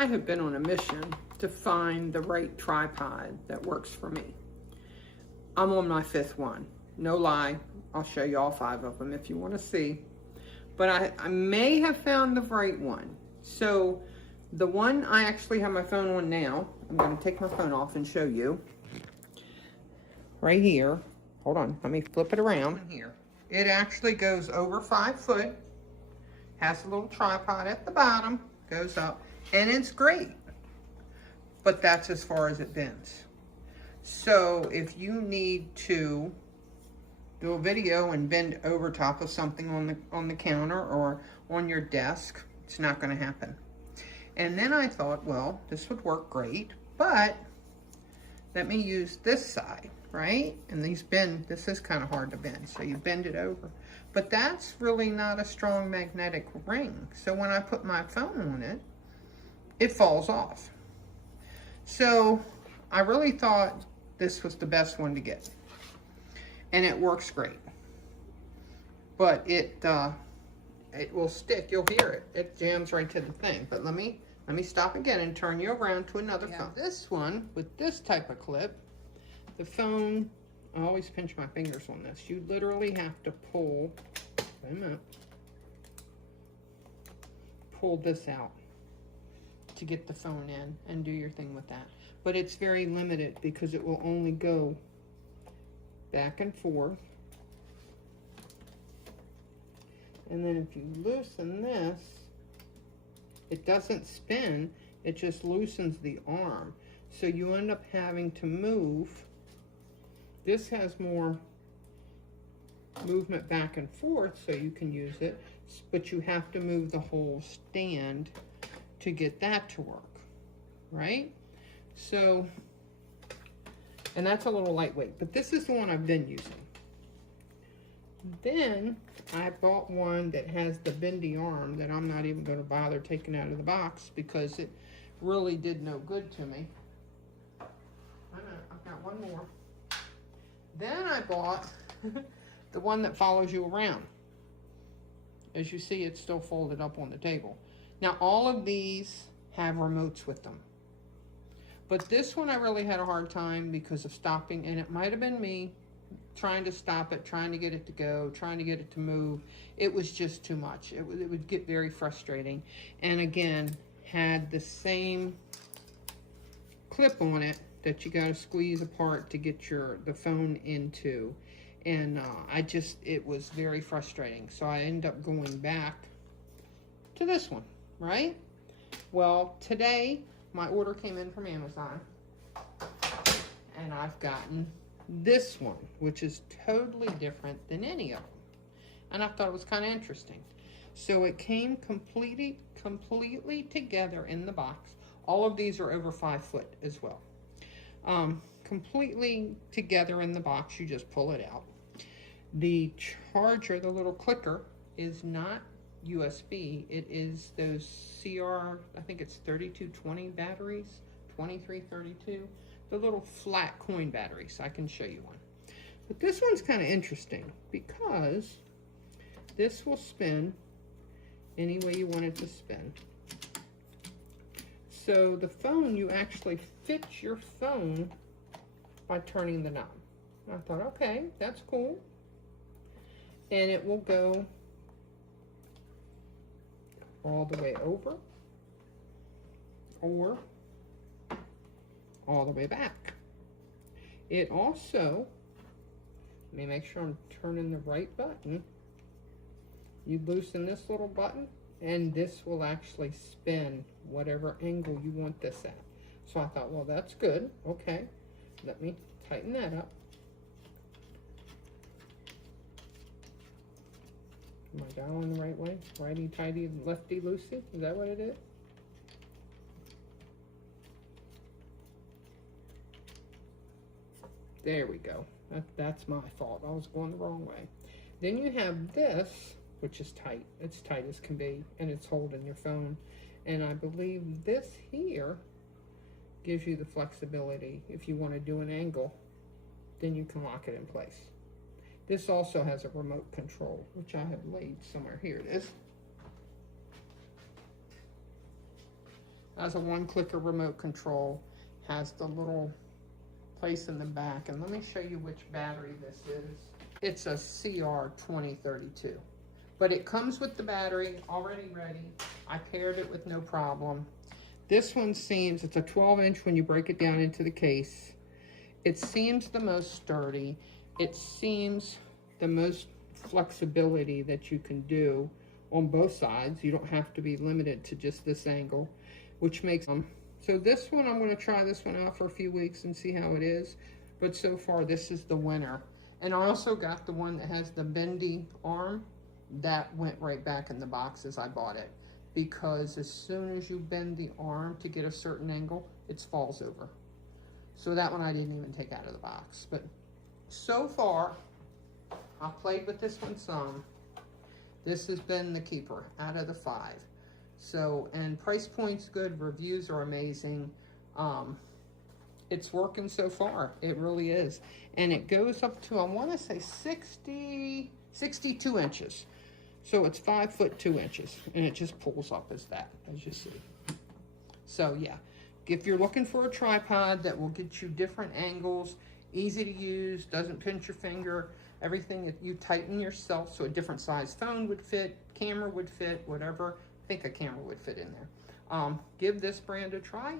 I have been on a mission to find the right tripod that works for me. I'm on my 5th one. No lie, I'll show you all 5 of them if you want to see. But I may have found the right one. So the one I actually have my phone on now, I'm going to take my phone off and show you. Right here. Hold on, let me flip it around. Here. It actually goes over 5 foot. Has a little tripod at the bottom, goes up, and it's great. But that's as far as it bends. So if you need to do a video and bend over top of something on the counter or on your desk, it's not going to happen. And then I thought, well, this would work great, but let me use this side, right? And this is kind of hard to bend, so you bend it over. But that's really not a strong magnetic ring. So when I put my phone on it, it falls off. So I really thought this was the best one to get. And it works great. But it will stick, you'll hear it. It jams right to the thing. But let me stop again and turn you around to another phone. This one, with this type of clip, the phone, I always pinch my fingers on this. You literally have to pull this out to get the phone in and do your thing with that. But it's very limited because it will only go back and forth. And then if you loosen this, it doesn't spin, it just loosens the arm. So you end up having to move. This has more movement back and forth, so you can use it, but you have to move the whole stand to get that to work, right? So, and that's a little lightweight, but this is the one I've been using. Then I bought one that has the bendy arm that I'm not even going to bother taking out of the box because it really did no good to me. I've got one more. Then I bought the one that follows you around. As you see, it's still folded up on the table. Now, all of these have remotes with them. But this one I really had a hard time because of stopping, and it might have been me trying to stop it, trying to get it to go, trying to get it to move. It was just too much. It would get very frustrating. And again, had the same clip on it that you got to squeeze apart to get the phone into. And it was very frustrating. So I ended up going back to this one, right? Well, today my order came in from Amazon and I've gotten this one, which is totally different than any of them. And I thought it was kind of interesting. So it came completely together in the box. All of these are over 5 foot as well. Completely together in the box, you just pull it out. The charger, the little clicker, is not USB. It is those CR, I think it's 3220 batteries, 2332. The little flat coin batteries. I can show you one. But this one's kind of interesting because this will spin any way you want it to spin. So the phone, you actually fit your phone by turning the knob. I thought, okay, that's cool. And it will go all the way over or all the way back. It also, let me make sure I'm turning the right button. You loosen this little button and this will actually spin whatever angle you want this at. So I thought, well, that's good. Okay, let me tighten that up. Am I going the right way? Righty tighty, lefty loosey? Is that what it is? There we go. That's my fault. I was going the wrong way. Then you have this, which is tight. It's tight as can be, and it's holding your phone. And I believe this here gives you the flexibility. If you want to do an angle, then you can lock it in place. This also has a remote control, which I have laid somewhere. Here it is. Has a one-clicker remote control, has the little place in the back, and let me show you which battery this is. It's a CR2032, but it comes with the battery already ready. I paired it with no problem. This one seems, it's a 12-inch when you break it down into the case. It seems the most sturdy. It seems the most flexibility that you can do on both sides. You don't have to be limited to just this angle, which makes so this one, I'm going to try this one out for a few weeks and see how it is, but so far this is the winner. And I also got the one that has the bendy arm. That went right back in the box as I bought it, because as soon as you bend the arm to get a certain angle, it falls over. So that one I didn't even take out of the box. But so far, I've played with this one some. This has been the keeper out of the 5. So, and price point's good, reviews are amazing. It's working so far, it really is. And it goes up to, I wanna say 62 inches. So it's 5 foot 2 inches, and it just pulls up as that, as you see. So yeah, if you're looking for a tripod that will get you different angles, easy to use, doesn't pinch your finger, everything that you tighten yourself, so a different size phone would fit, camera would fit, whatever. I think a camera would fit in there. Give this brand a try.